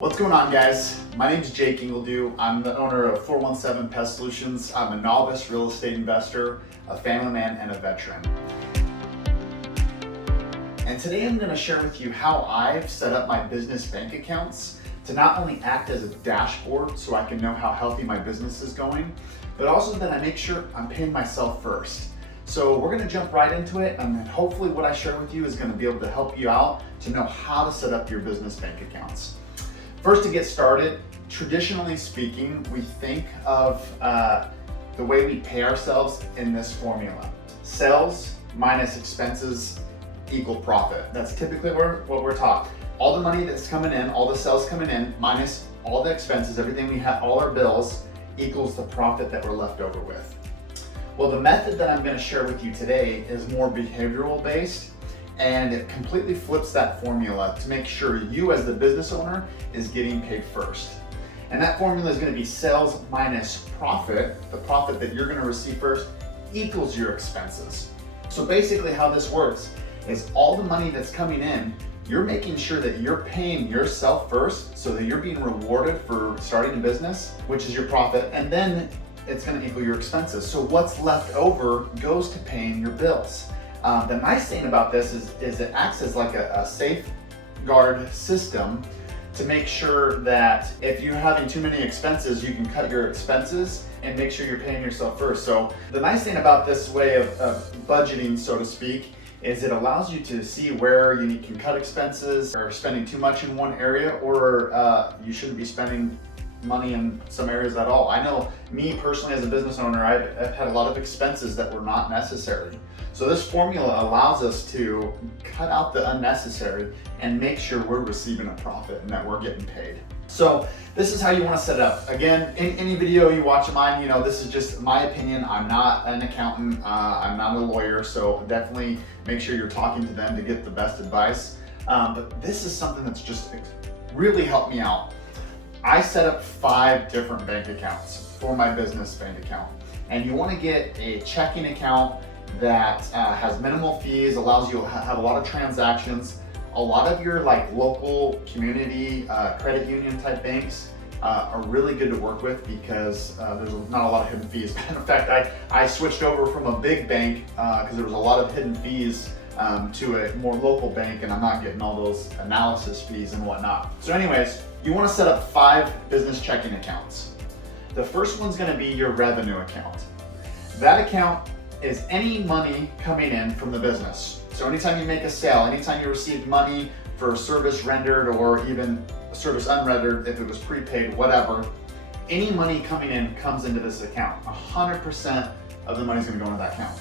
What's going on, guys? My name is Jake Ingledew. I'm the owner of 417 Pest Solutions. I'm a novice real estate investor, a family man, and a veteran. And today I'm going to share with you how I've set up my business bank accounts to not only act as a dashboard so I can know how healthy my business is going, but also that I make sure I'm paying myself first. So we're going to jump right into it, and hopefully what I share with you is going to be able to help you out to know how to set up your business bank accounts. First, to get started, traditionally speaking, we think of the way we pay ourselves in this formula. Sales minus expenses equal profit. That's typically what we're taught. All the money that's coming in, all the sales coming in, minus all the expenses, everything we have, all our bills, equals the profit that we're left over with. Well, the method that I'm going to share with you today is more behavioral based, and it completely flips that formula to make sure you as the business owner is getting paid first. And that formula is going to be sales minus profit, the profit that you're going to receive first, equals your expenses. So basically how this works is all the money that's coming in, you're making sure that you're paying yourself first so that you're being rewarded for starting a business, which is your profit, and then it's going to equal your expenses. So what's left over goes to paying your bills. The nice thing about this is it acts as like a safeguard system to make sure that if you're having too many expenses, you can cut your expenses and make sure you're paying yourself first. So the nice thing about this way of budgeting, so to speak, is it allows you to see where you can cut expenses or spending too much in one area, or you shouldn't be spending money in some areas at all. I know me personally as a business owner, I've had a lot of expenses that were not necessary. So this formula allows us to cut out the unnecessary and make sure we're receiving a profit and that we're getting paid. So this is how you want to set it up. Again, in any video you watch of mine, this is just my opinion. I'm not an accountant, I'm not a lawyer, so definitely make sure you're talking to them to get the best advice. But this is something that's just really helped me out. I set up 5 different bank accounts for my business bank account. And you want to get a checking account that has minimal fees, allows you to have a lot of transactions. A lot of your local community credit union type banks are really good to work with because there's not a lot of hidden fees. In fact, I switched over from a big bank because there was a lot of hidden fees to a more local bank, and I'm not getting all those analysis fees and whatnot. So anyways, you want to set up 5 business checking accounts. The first one's going to be your revenue account. That account is any money coming in from the business. So anytime you make a sale, anytime you receive money for a service rendered or even a service unrendered, if it was prepaid, whatever, any money coming in comes into this account. 100% of the money is going to go into that account.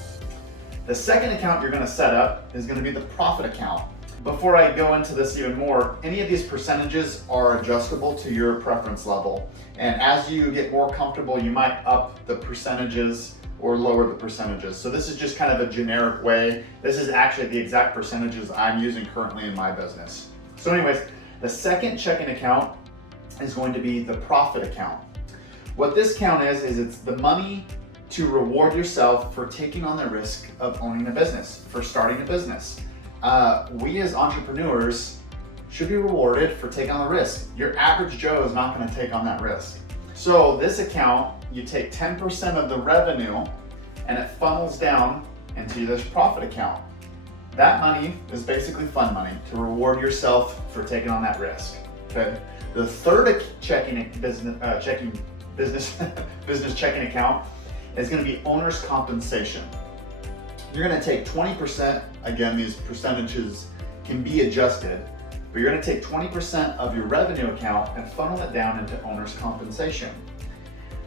The second account you're going to set up is going to be the profit account. Before I go into this even more, any of these percentages are adjustable to your preference level. And as you get more comfortable, you might up the percentages or lower the percentages. So this is just kind of a generic way. This is actually the exact percentages I'm using currently in my business. So anyways, the second checking account is going to be the profit account. What this account is it's the money to reward yourself for taking on the risk of owning a business, for starting a business. We as entrepreneurs should be rewarded for taking on the risk. Your average Joe is not going to take on that risk. So this account, you take 10% of the revenue and it funnels down into this profit account. That money is basically fun money to reward yourself for taking on that risk. Okay. The third business checking account is going to be owner's compensation. You're going to take 20%. Again, these percentages can be adjusted, but you're going to take 20% of your revenue account and funnel it down into owner's compensation.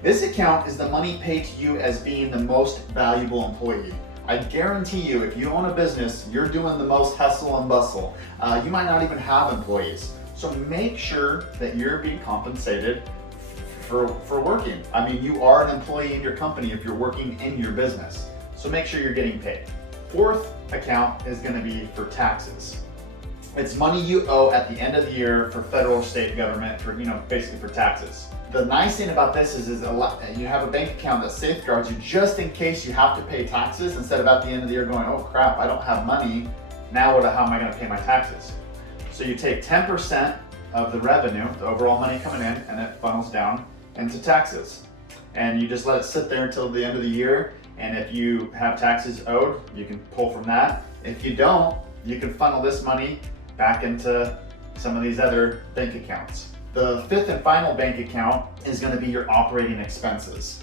This account is the money paid to you as being the most valuable employee. I guarantee you, if you own a business, you're doing the most hustle and bustle. You might not even have employees. So make sure that you're being compensated for working. I mean, you are an employee in your company if you're working in your business. So make sure you're getting paid. Fourth account is going to be for taxes. It's money you owe at the end of the year for federal or state government, for basically for taxes. The nice thing about this is you have a bank account that safeguards you just in case you have to pay taxes, instead of at the end of the year going, oh crap, I don't have money. Now how am I going to pay my taxes? So you take 10% of the revenue, the overall money coming in, and it funnels down into taxes. And you just let it sit there until the end of the year. And if you have taxes owed, you can pull from that. If you don't, you can funnel this money back into some of these other bank accounts. The fifth and final bank account is going to be your operating expenses.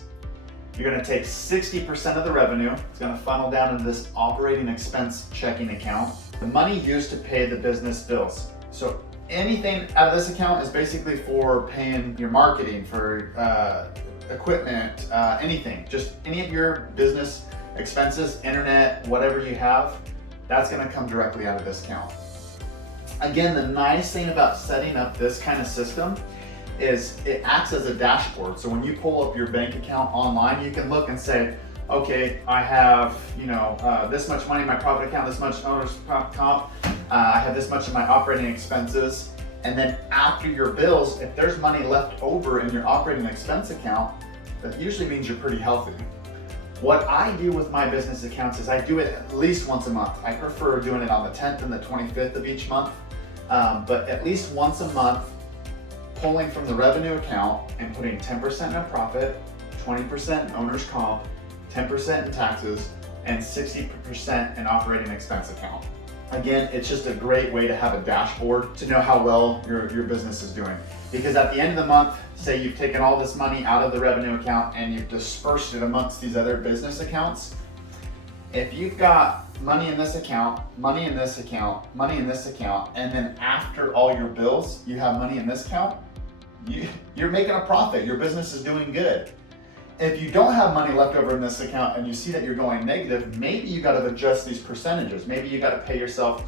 You're going to take 60% of the revenue, it's going to funnel down into this operating expense checking account. The money used to pay the business bills. So anything out of this account is basically for paying your marketing, for equipment, anything, just any of your business expenses, internet, whatever you have, that's going to come directly out of this account. Again, the nice thing about setting up this kind of system is it acts as a dashboard. So when you pull up your bank account online, you can look and say, okay, I have this much money in my profit account, this much owner's comp, I have this much in my operating expenses. And then after your bills, if there's money left over in your operating expense account, that usually means you're pretty healthy. What I do with my business accounts is I do it at least once a month. I prefer doing it on the 10th and the 25th of each month, but at least once a month, pulling from the revenue account and putting 10% in profit, 20% in owner's comp, 10% in taxes, and 60% in operating expense account. Again, it's just a great way to have a dashboard to know how well your business is doing. Because at the end of the month, say you've taken all this money out of the revenue account and you've dispersed it amongst these other business accounts. If you've got money in this account, money in this account, money in this account, and then after all your bills, you have money in this account, you're making a profit. Your business is doing good. If you don't have money left over in this account and you see that you're going negative, maybe you got to adjust these percentages. Maybe you got to pay yourself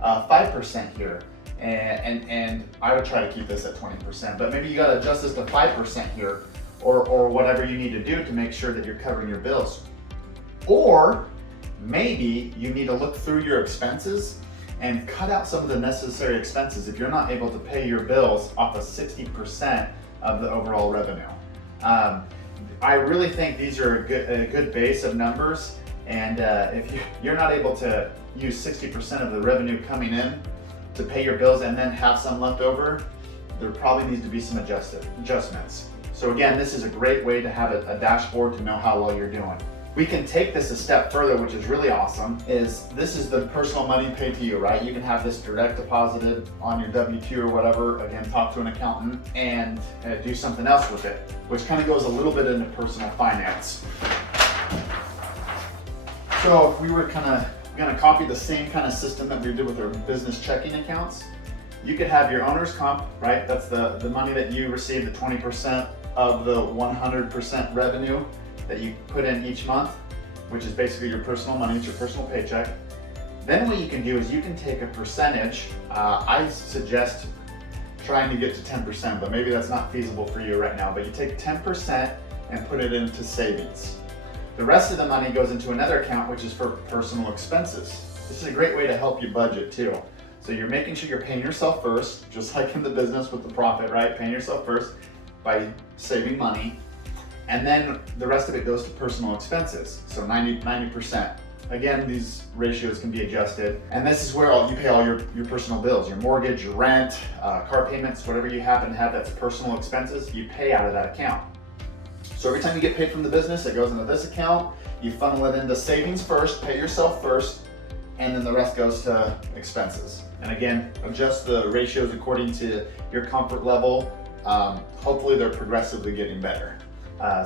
5% here. And I would try to keep this at 20%, but maybe you got to adjust this to 5% here, or whatever you need to do to make sure that you're covering your bills. Or maybe you need to look through your expenses and cut out some of the necessary expenses if you're not able to pay your bills off of 60% of the overall revenue. I really think these are a good base of numbers, and if you're not able to use 60% of the revenue coming in to pay your bills and then have some left over, there probably needs to be some adjustments. So again, this is a great way to have a dashboard to know how well you're doing. We can take this a step further, which is really awesome, is this is the personal money paid to you, right? You can have this direct deposited on your W-2 or whatever. Again, talk to an accountant and do something else with it, which kind of goes a little bit into personal finance. So if we were gonna copy the same kind of system that we did with our business checking accounts, you could have your owner's comp, right? That's the money that you receive, the 20% of the 100% revenue that you put in each month, which is basically your personal money, it's your personal paycheck. Then what you can do is you can take a percentage. I suggest trying to get to 10%, but maybe that's not feasible for you right now, but you take 10% and put it into savings. The rest of the money goes into another account, which is for personal expenses. This is a great way to help you budget too. So you're making sure you're paying yourself first, just like in the business with the profit, right? Paying yourself first by saving money. And then the rest of it goes to personal expenses, so 90%. Again, these ratios can be adjusted. And this is where you pay all your personal bills, your mortgage, your rent, car payments, whatever you happen to have that's personal expenses, you pay out of that account. So every time you get paid from the business, it goes into this account, you funnel it into savings first, pay yourself first, and then the rest goes to expenses. And again, adjust the ratios according to your comfort level. Hopefully they're progressively getting better.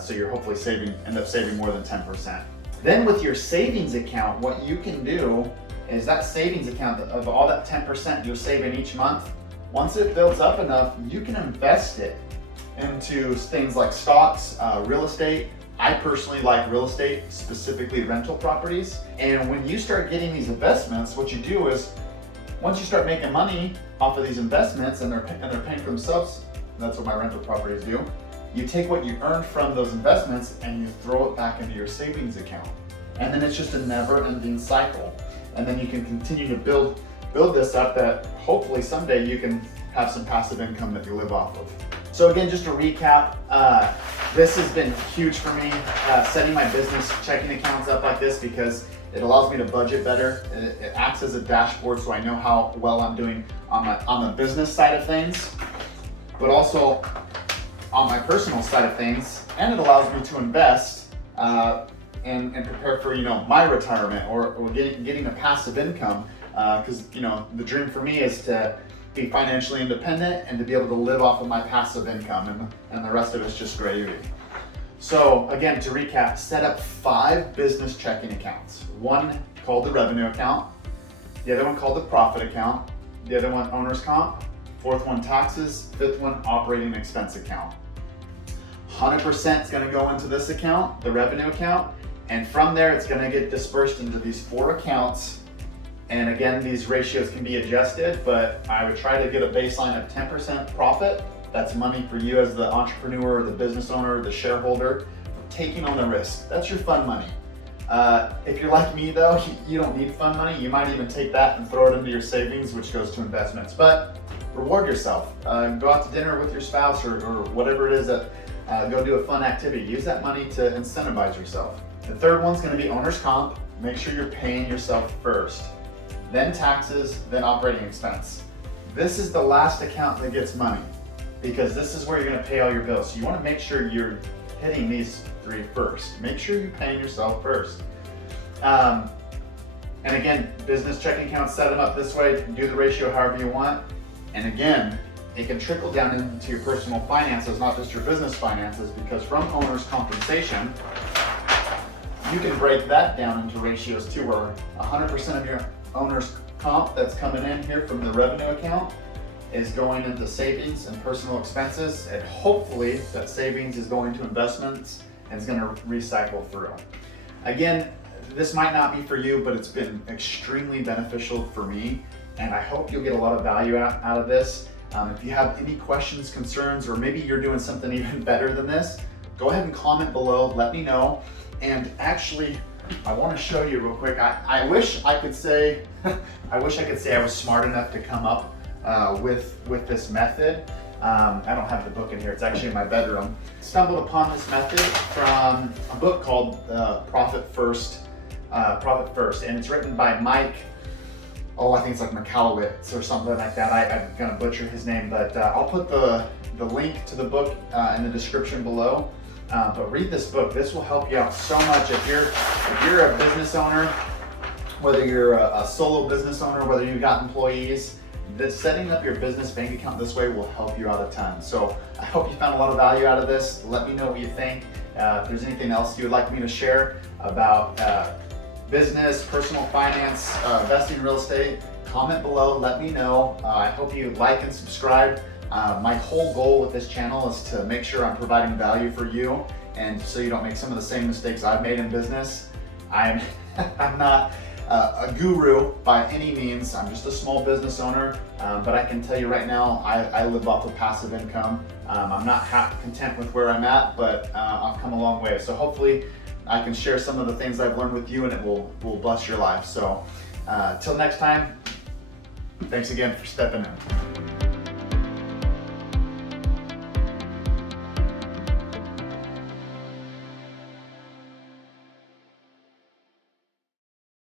So you're hopefully end up saving more than 10%. Then with your savings account, what you can do is that savings account of all that 10% you're saving each month, once it builds up enough, you can invest it into things like stocks, real estate. I personally like real estate, specifically rental properties. And when you start getting these investments, what you do is, once you start making money off of these investments and they're paying for themselves, that's what my rental properties do. You take what you earn from those investments and you throw it back into your savings account. And then it's just a never-ending cycle. And then you can continue to build this up that hopefully someday you can have some passive income that you live off of. So again, just to recap, this has been huge for me, setting my business checking accounts up like this, because it allows me to budget better. It acts as a dashboard so I know how well I'm doing on the business side of things. but also on my personal side of things, and it allows me to invest and prepare for my retirement or getting a passive income, because the dream for me is to be financially independent and to be able to live off of my passive income, and the rest of it's just gravy. So again, to recap, set up 5 business checking accounts. One called the revenue account, the other one called the profit account, the other one owner's comp, 4th one taxes, 5th one operating expense account. 100% is going to go into this account, the revenue account, and from there it's going to get dispersed into these 4 accounts. And again, these ratios can be adjusted, but I would try to get a baseline of 10% profit. That's money for you as the entrepreneur, the business owner, the shareholder, taking on the risk. That's your fun money. If you're like me though, you don't need fun money. You might even take that and throw it into your savings, which goes to investments. But reward yourself. Go out to dinner with your spouse or whatever it is that, go do a fun activity. Use that money to incentivize yourself. The 3rd one's gonna be owner's comp. Make sure you're paying yourself first. Then taxes, then operating expense. This is the last account that gets money because this is where you're gonna pay all your bills. So you wanna make sure you're hitting these 3 first. Make sure you're paying yourself first. And again, business checking accounts, set them up this way, do the ratio however you want. And again, it can trickle down into your personal finances, not just your business finances, because from owner's compensation, you can break that down into ratios too, where 100% of your owner's comp that's coming in here from the revenue account is going into savings and personal expenses, and hopefully that savings is going to investments and is going to recycle through. Again, this might not be for you, but it's been extremely beneficial for me, and I hope you'll get a lot of value out of this. If you have any questions, concerns, or maybe you're doing something even better than this, go ahead and comment below, let me know. And actually, I want to show you real quick. I wish I could say I was smart enough to come up with this method. I don't have the book in here. It's actually in my bedroom. Stumbled upon this method from a book called Profit First, and it's written by Mike. I think it's like Michalowicz or something like that. I'm gonna butcher his name, but I'll put the link to the book in the description below. But read this book. This will help you out so much if you're a business owner, whether you're a solo business owner, whether you've got employees. Setting up your business bank account this way will help you out a ton. So I hope you found a lot of value out of this. Let me know what you think. If there's anything else you would like me to share about business, personal finance, investing in real estate, comment below, let me know. I hope you like and subscribe. My whole goal with this channel is to make sure I'm providing value for you, and so you don't make some of the same mistakes I've made in business. I'm not a guru by any means. I'm just a small business owner, but I can tell you right now, I live off of passive income. I'm not content with where I'm at, but I've come a long way. So hopefully I can share some of the things I've learned with you, and it will bless your life. So till next time, thanks again for stepping in.